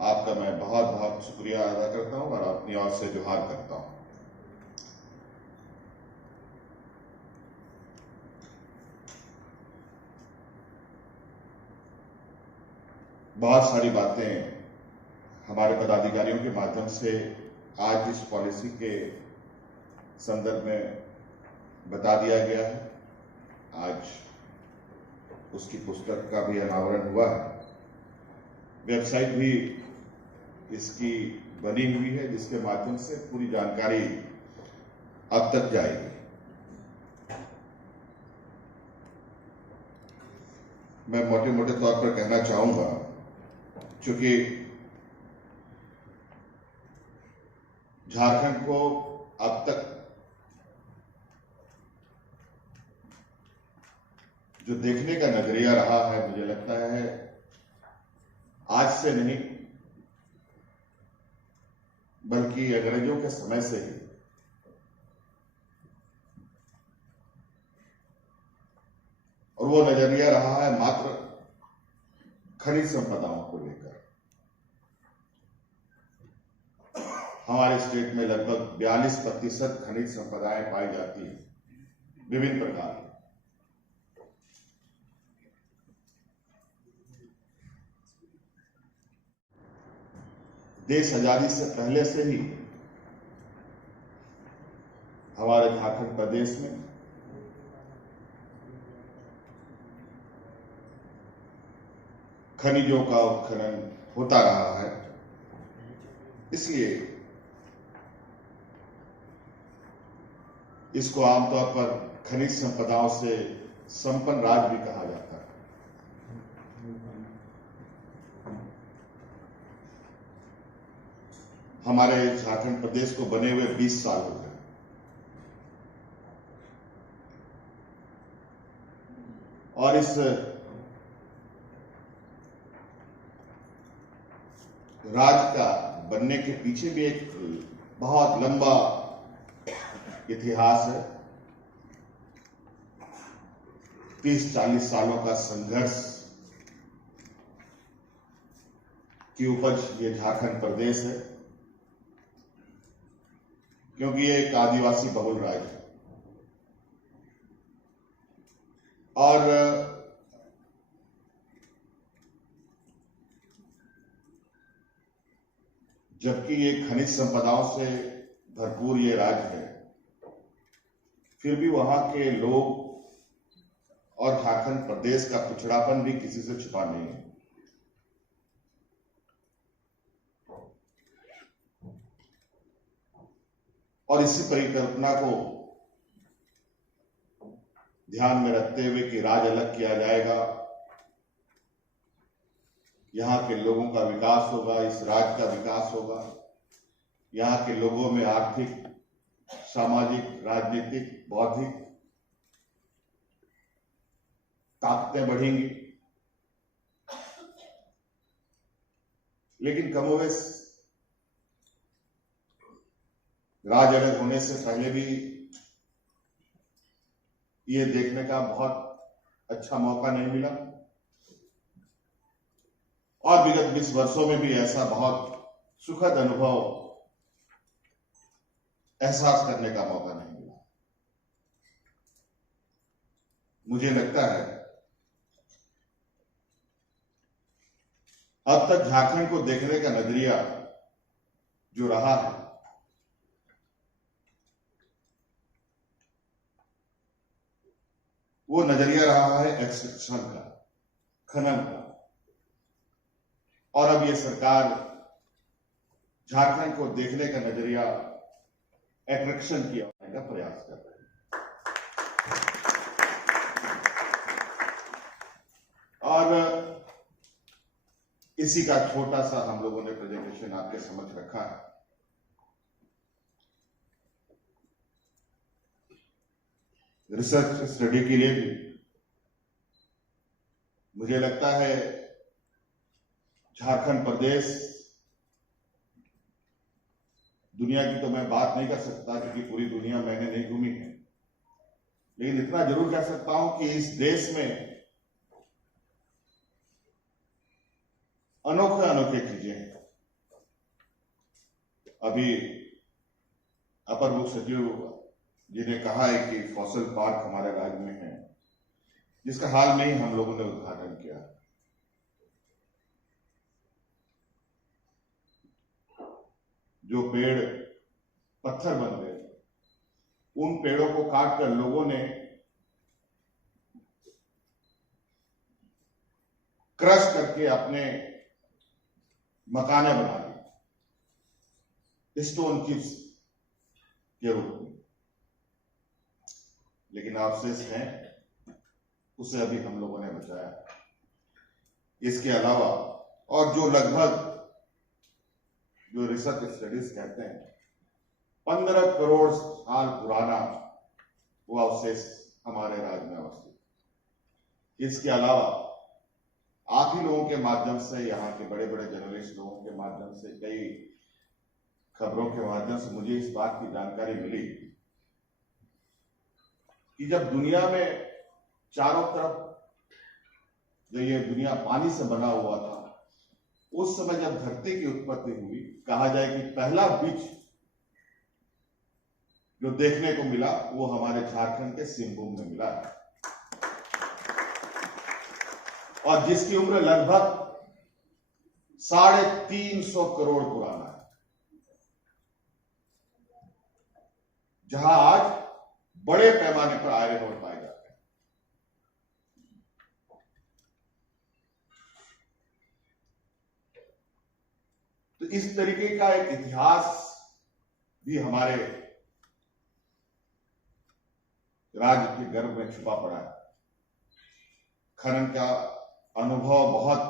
आपका मैं बहुत बहुत शुक्रिया अदा करता हूं और अपनी ओर से जोहार करता हूं। बहुत सारी बातें हमारे पदाधिकारियों के माध्यम से आज इस पॉलिसी के संदर्भ में बता दिया गया है। आज उसकी पुस्तक का भी अनावरण हुआ है। वेबसाइट भी इसकी बनी हुई है जिसके माध्यम से पूरी जानकारी अब तक जाएगी। मैं मोटे मोटे तौर पर कहना चाहूंगा, क्योंकि झारखंड को अब तक जो देखने का नजरिया रहा है, मुझे लगता है आज से नहीं बल्कि अंग्रेजों के समय से ही और वो नजरिया रहा है मात्र खनिज संपदाओं को लेकर। हमारे स्टेट में लगभग 42% खनिज संपदाएं पाई जाती हैं विभिन्न प्रकार की। देश आजादी से पहले से ही हमारे झारखंड प्रदेश में खनिजों का उत्खनन होता रहा है। इसलिए इसको आमतौर पर खनिज संपदाओं से संपन्न राज्य भी कहा जाता है। हमारे झारखंड प्रदेश को बने हुए 20 साल हो गए और इस राज्य का बनने के पीछे भी एक बहुत लंबा इतिहास है। 30-40 सालों का संघर्ष की उपज ये झारखंड प्रदेश है, क्योंकि ये एक आदिवासी बहुल राज्य है और जबकि ये खनिज संपदाओं से भरपूर ये राज्य है, फिर भी वहां के लोग और झारखंड प्रदेश का पिछड़ापन भी किसी से छिपा नहीं है। और इसी परिकल्पना को ध्यान में रखते हुए कि राज्य अलग किया जाएगा, यहाँ के लोगों का विकास होगा, इस राज्य का विकास होगा, यहाँ के लोगों में आर्थिक, सामाजिक, राजनीतिक, बौद्धिक ताकतें बढ़ेंगी। लेकिन कमोबेश राज्य अलग होने से पहले भी ये देखने का बहुत अच्छा मौका नहीं मिला और विगत 20 वर्षों में भी ऐसा बहुत सुखद अनुभव एहसास करने का मौका नहीं मिला। मुझे लगता है अब तक झारखंड को देखने का नजरिया जो रहा है वो नजरिया रहा है एक्सट्रैक्शन का, खनन का। और अब ये सरकार झारखंड को देखने का नजरिया एक्सट्रैक्शन की अपनाने का प्रयास कर रही है और इसी का छोटा सा हम लोगों ने प्रेजेंटेशन आपके समक्ष रखा है। रिसर्च स्टडी के लिए भी मुझे लगता है झारखंड प्रदेश, दुनिया की तो मैं बात नहीं कर सकता क्योंकि पूरी दुनिया मैंने नहीं घूमी है, लेकिन इतना जरूर कह सकता हूं कि इस देश में अनोखे अनोखे चीजें हैं। अभी अपर मुख्य सचिव जी ने कहा है कि फॉसिल पार्क हमारे राज्य में है, जिसका हाल में ही हम लोगों ने उद्घाटन किया। जो पेड़ पत्थर बन गए, उन पेड़ों को काटकर लोगों ने क्रश करके अपने मकाने बना दी, स्टोन चिप्स के रूप में। लेकिन अवशेष हैं, उसे अभी हम लोगों ने बचाया। इसके अलावा और जो लगभग, जो रिसर्च स्टडीज कहते हैं, 15 करोड़ साल पुराना वो अवशेष हमारे राज्य में अवस्थित। इसके अलावा आप ही लोगों के माध्यम से, यहाँ के बड़े बड़े जर्नलिस्ट लोगों के माध्यम से, कई खबरों के माध्यम से मुझे इस बात की जानकारी मिली कि जब दुनिया में चारों तरफ जो ये दुनिया पानी से बना हुआ था, उस समय जब धरती की उत्पत्ति हुई, कहा जाए कि पहला बीज जो देखने को मिला वो हमारे झारखंड के सिंहभूम में मिला है, और जिसकी उम्र लगभग 350 करोड़ पुराना है, जहां आज बड़े पैमाने पर आयरन ओर पाए जाते हैं। तो इस तरीके का एक इतिहास भी हमारे राज्य के गर्भ में छुपा पड़ा है। खनन का अनुभव बहुत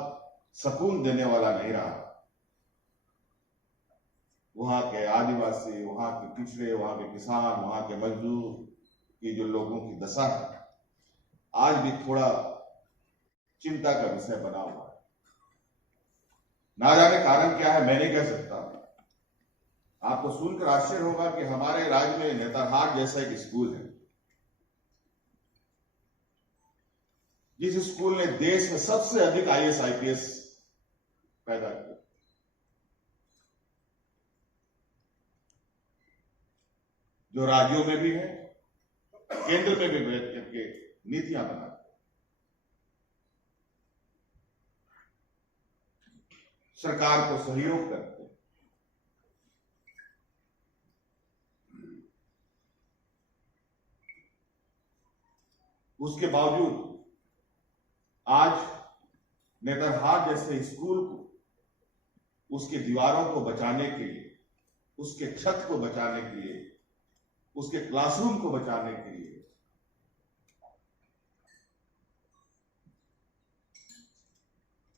सुकून देने वाला नहीं रहा। वहां के आदिवासी, वहां के पिछड़े, वहां के किसान, वहां के मजदूर की जो लोगों की दशा है, आज भी थोड़ा चिंता का विषय बना हुआ है। ना जाने कारण क्या है, मैं नहीं कह सकता। आपको सुनकर आश्चर्य होगा कि हमारे राज्य में नेतरहाट जैसा एक स्कूल है, जिस स्कूल ने देश में सबसे अधिक IAS IPS पैदा किया, जो राज्यों में भी है, केंद्र में भी बैठ करके नीतियां बनाते, सरकार को सहयोग करते। उसके बावजूद आज नेतरहाट जैसे स्कूल को, उसके दीवारों को बचाने के लिए, उसके छत को बचाने के लिए, उसके क्लासरूम को बचाने के लिए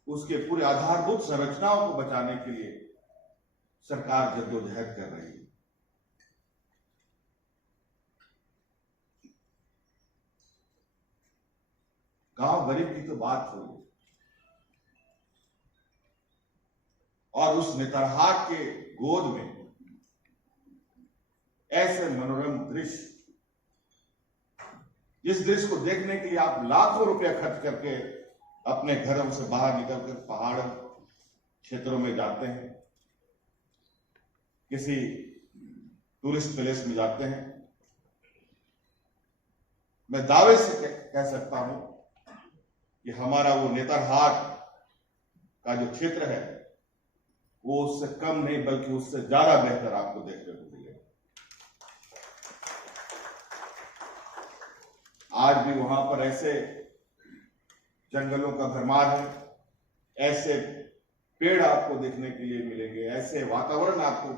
उसके पूरे आधारभूत संरचनाओं को बचाने के लिए सरकार जद्दोजहद कर रही है। गांव गरीब की तो बात हो गई, और उस नेतरहाट के गोद में ऐसे मनोरम दृश्य, जिस दृश्य को देखने के लिए आप लाखों रुपया खर्च करके अपने घरों से बाहर निकलकर पहाड़ क्षेत्रों में जाते हैं, किसी टूरिस्ट प्लेस में जाते हैं। मैं दावे से कह सकता हूं कि हमारा वो नेतरहाट का जो क्षेत्र है, वो उससे कम नहीं बल्कि उससे ज्यादा बेहतर आपको देखने को मिलेगा। आज भी वहां पर ऐसे जंगलों का भरमार है, ऐसे पेड़ आपको देखने के लिए मिलेंगे, ऐसे वातावरण आपको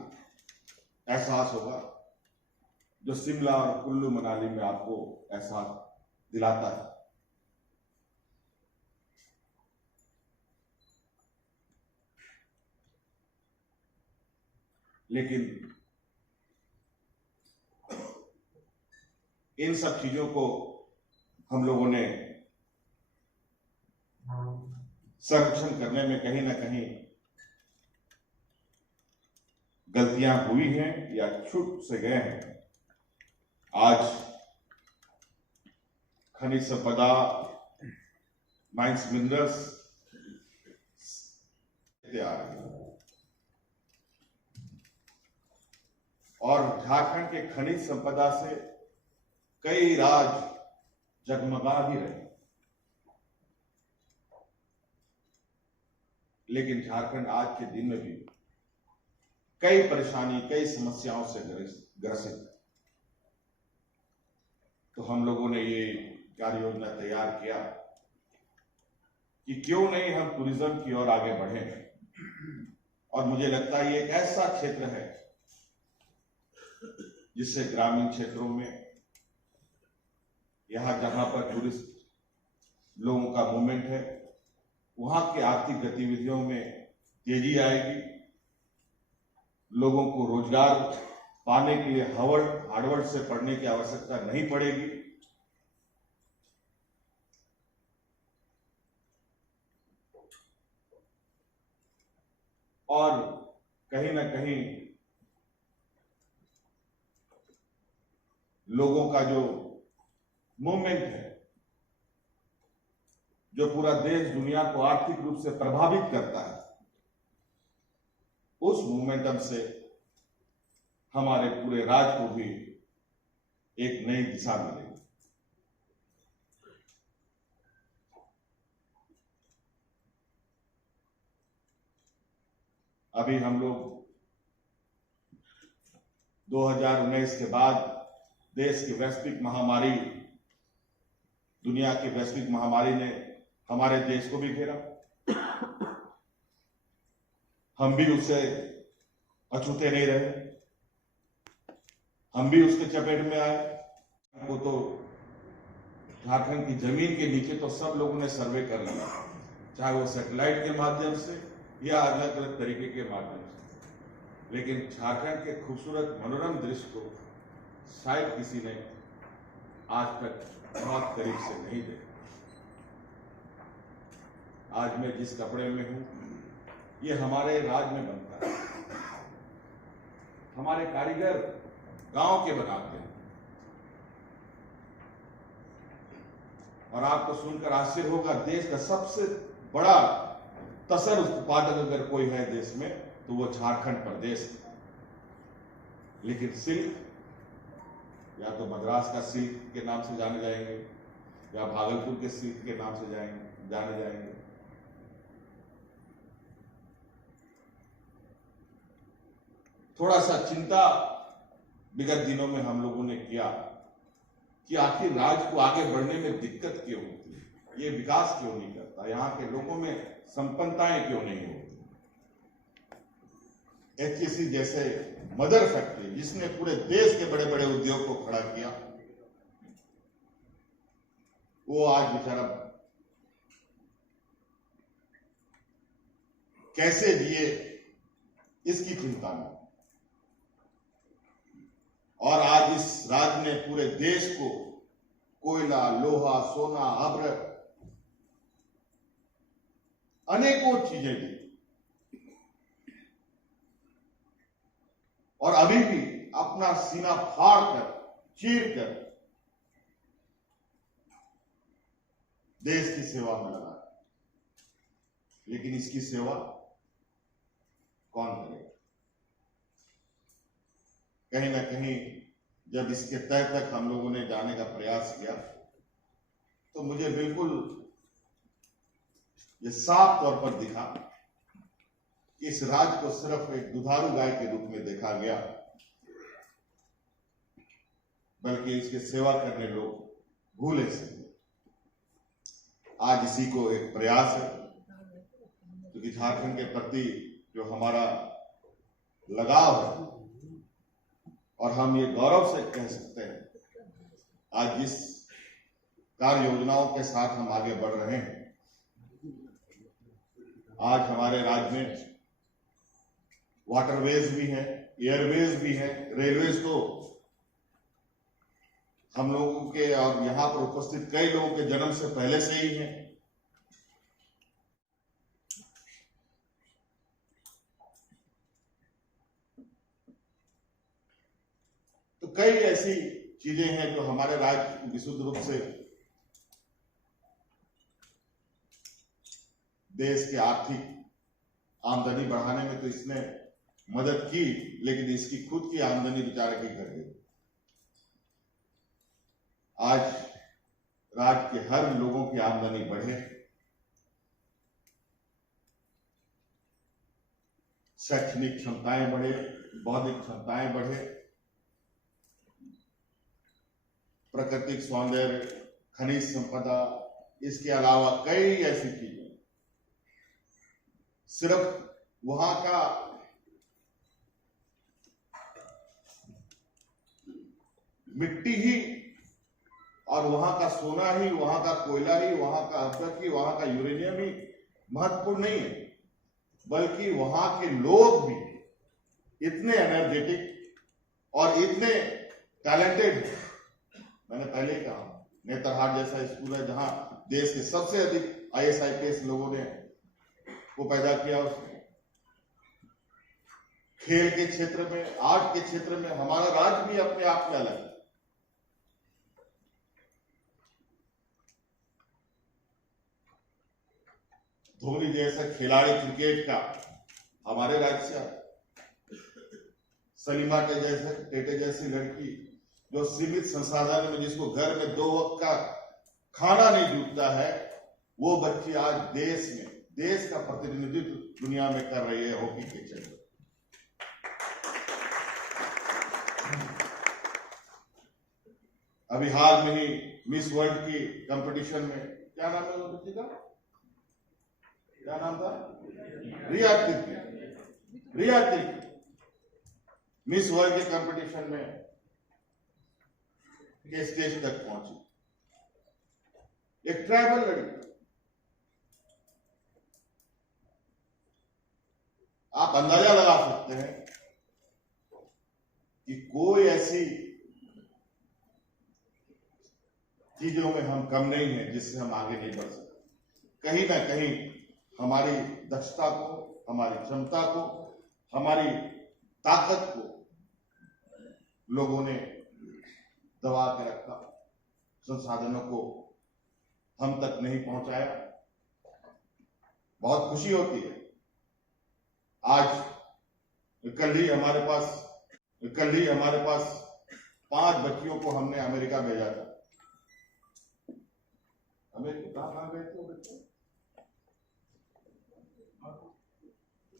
एहसास होगा जो शिमला और कुल्लू मनाली में आपको एहसास दिलाता है। लेकिन इन सब चीजों को हम लोगों ने संरक्षण करने में कहीं ना कहीं गलतियां हुई हैं या छूट से गए हैं। आज खनिज संपदा, माइंस, मिनरल्स तैयार है। और झारखंड के खनिज संपदा से कई राज्य जगमगा भी रहे, लेकिन झारखंड आज के दिन में भी कई परेशानी, कई समस्याओं से ग्रसित है। तो हम लोगों ने ये कार्य योजना तैयार किया कि क्यों नहीं हम टूरिज्म की ओर आगे बढ़ें। और मुझे लगता है ये एक ऐसा क्षेत्र है जिससे ग्रामीण क्षेत्रों में, यहां जहां पर टूरिस्ट लोगों का मूवमेंट है, वहां की आर्थिक गतिविधियों में तेजी आएगी। लोगों को रोजगार पाने के लिए हार्वर्ड से पढ़ने की आवश्यकता नहीं पड़ेगी। और कहीं ना कहीं लोगों का जो मूवमेंट है, जो पूरा देश दुनिया को आर्थिक रूप से प्रभावित करता है, उस मोमेंटम से हमारे पूरे राज्य को भी एक नई दिशा मिलेगी। अभी हम लोग 2019 के बाद देश की वैश्विक महामारी, दुनिया की वैश्विक महामारी ने हमारे देश को भी घेरा। हम भी उससे अछूते नहीं रहे, हम भी उसके चपेट में आए। वो तो झारखंड की जमीन के नीचे तो सब लोगों ने सर्वे कर लिया, चाहे वो सैटेलाइट के माध्यम से या अलग अलग तरीके के माध्यम से, लेकिन झारखंड के खूबसूरत मनोरम दृश्य को शायद किसी ने आज तक बहुत करीब से नहीं देखा। आज मैं जिस कपड़े में हूं, ये हमारे राज्य में बनता है। हमारे कारीगर गांव के बनाते हैं। और आपको सुनकर आश्चर्य होगा, देश का सबसे बड़ा तसर उत्पादक अगर कोई है देश में तो वो झारखंड प्रदेश है। लेकिन सिल्क, या तो मद्रास का सिल्क के नाम से जाने जाएंगे या भागलपुर के सिल्क के नाम से जाने जाएंगे। थोड़ा सा चिंता विगत दिनों में हम लोगों ने किया कि आखिर राज्य को आगे बढ़ने में दिक्कत क्यों होती है, ये विकास क्यों नहीं करता, यहाँ के लोगों में संपन्नताएं क्यों नहीं होती। एचईसी जैसे मदर फैक्ट्री, जिसने पूरे देश के बड़े बड़े उद्योग को खड़ा किया, वो आज बेचारा कैसे जिए इसकी चिंता में। और आज इस राज्य ने पूरे देश को कोयला, लोहा, सोना, आभ्र, अनेकों चीजें दी। और अभी भी अपना सीना फाड़ कर, चीर कर देश की सेवा में लगा है। लेकिन इसकी सेवा कौन करेगा? कहीं ना कहीं जब इसके तह तक हम लोगों ने जाने का प्रयास किया तो मुझे बिल्कुल ये साफ तौर पर दिखा कि इस राज्य को सिर्फ एक दुधारू गाय के रूप में देखा गया, बल्कि इसकी सेवा करने लोग भूले से। आज इसी को एक प्रयास है, क्योंकि झारखंड के प्रति जो हमारा लगाव है, और हम ये गौरव से कह सकते हैं, आज जिस कार्य योजनाओं के साथ हम आगे बढ़ रहे हैं, आज हमारे राज्य में वाटरवेज भी हैं, एयरवेज भी हैं, रेलवेज तो हम लोगों के और यहां पर उपस्थित कई लोगों के जन्म से पहले से ही हैं। तो कई ऐसी चीजें हैं जो हमारे राज्य को विशुद्ध रूप से देश की आर्थिक आमदनी बढ़ाने में तो इसने मदद की, लेकिन इसकी खुद की आमदनी बेचारे की घट गई। आज राज्य के हर लोगों की आमदनी बढ़े, शैक्षणिक क्षमताएं बढ़े, बौद्धिक क्षमताएं बढ़े, प्राकृतिक सौंदर्य, खनिज संपदा, इसके अलावा कई ऐसी चीजें, सिर्फ वहां का मिट्टी ही और वहां का सोना ही, वहां का कोयला ही, वहां का अब्जक ही, वहां का यूरेनियम ही महत्वपूर्ण नहीं है, बल्कि वहां के लोग भी इतने एनर्जेटिक और इतने टैलेंटेड। मैंने पहले ही कहा, नेतरहाट जैसा स्कूल है जहां देश के सबसे अधिक IAS IPS लोगों ने वो पैदा किया। उसने खेल के क्षेत्र में, आर्ट के क्षेत्र में हमारा राज्य भी अपने आप में अलग है। धोनी जैसा खिलाड़ी क्रिकेट का हमारे राज्य से आता, सलीमा टेटे जैसी लड़की जो सीमित संसाधन में, जिसको घर में 2 वक्त का खाना नहीं जुटता है, वो बच्ची आज देश का प्रतिनिधित्व दुनिया में कर रही है हॉकी के क्षेत्र में। अभी हाल में ही मिस वर्ल्ड की कंपटीशन में, क्या नाम है वो बच्ची का, क्या नाम था, रिया तिर्की मिस वर्ल्ड के कंपटीशन में के स्टेज तक पहुंची, एक ट्राइबल लड़की। आप अंदाजा लगा सकते हैं कि कोई ऐसी चीजों में हम कम नहीं है जिससे हम आगे नहीं बढ़ सकते। कहीं ना कहीं हमारी दक्षता को, हमारी क्षमता को, हमारी ताकत को लोगों ने दबा के रखा, संसाधनों को हम तक नहीं पहुंचाया। बहुत खुशी होती है। आज कल ही हमारे पास 5 बच्चियों को हमने अमेरिका भेजा था। अमेरिका कहाँ गए थे बच्चे?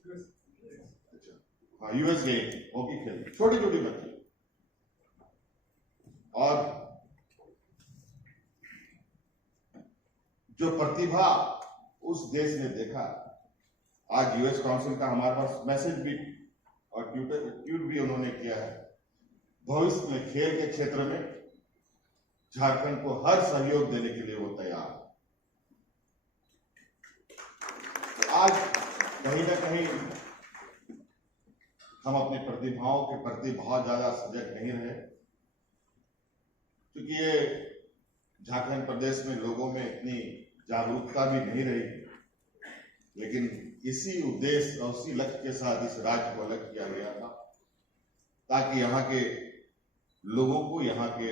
अच्छा, हाँ, US गए हॉकी खेलने, छोटी छोटी बच्ची। और जो प्रतिभा उस देश ने देखा, आज US काउंसिल का हमारे पास मैसेज भी और ट्वीट भी उन्होंने किया है। भविष्य में खेल के क्षेत्र में झारखंड को हर सहयोग देने के लिए वो तैयार है। तो आज कहीं ना कहीं हम अपनी प्रतिभाओं के प्रति बहुत ज्यादा सजग नहीं रहे, क्योंकि ये झारखंड प्रदेश में लोगों में इतनी जागरूकता भी नहीं रही। लेकिन इसी उद्देश्य और उसी लक्ष्य के साथ इस राज्य को अलग किया गया था, ताकि यहाँ के लोगों को, यहाँ के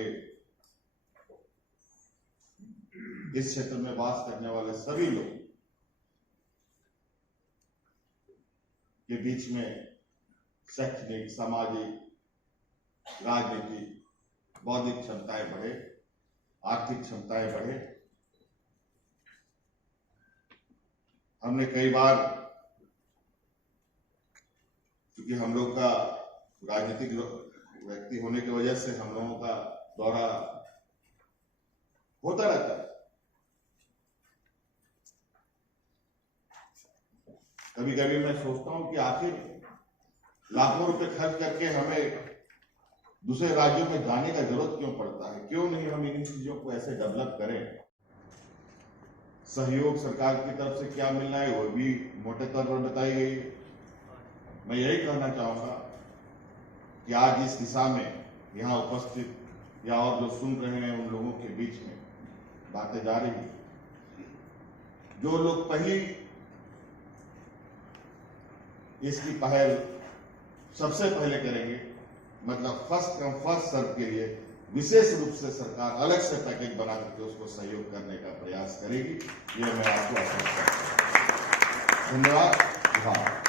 इस क्षेत्र में वास करने वाले सभी लोग के बीच में शैक्षणिक, सामाजिक, राजनीतिक, बौद्धिक क्षमताएं बढ़े, आर्थिक क्षमताएं बढ़े। हमने कई बार, क्योंकि हम लोग का राजनीतिक व्यक्ति होने की वजह से हम लोगों का दौरा होता रहता है। कभी कभी मैं सोचता हूं कि आखिर लाखों रुपए खर्च करके हमें दूसरे राज्यों में जाने का जरूरत क्यों पड़ता है? क्यों नहीं हम इन चीजों को ऐसे डेवलप करें? सहयोग सरकार की तरफ से क्या मिलना है वो भी मोटे तौर पर बताई गई है। मैं यही कहना चाहूंगा कि आज इस दिशा में यहाँ उपस्थित या और जो सुन रहे हैं उन लोगों के बीच में बातें जा रही हैं। जो लोग पहली इसकी पहल सबसे पहले करेंगे, मतलब फर्स्ट कम फर्स्ट सर्व के लिए विशेष रूप से सरकार अलग से पैकेज बना करके उसको सहयोग करने का प्रयास करेगी। ये मैं आपको आश्वस्त करता हूं। धन्यवाद।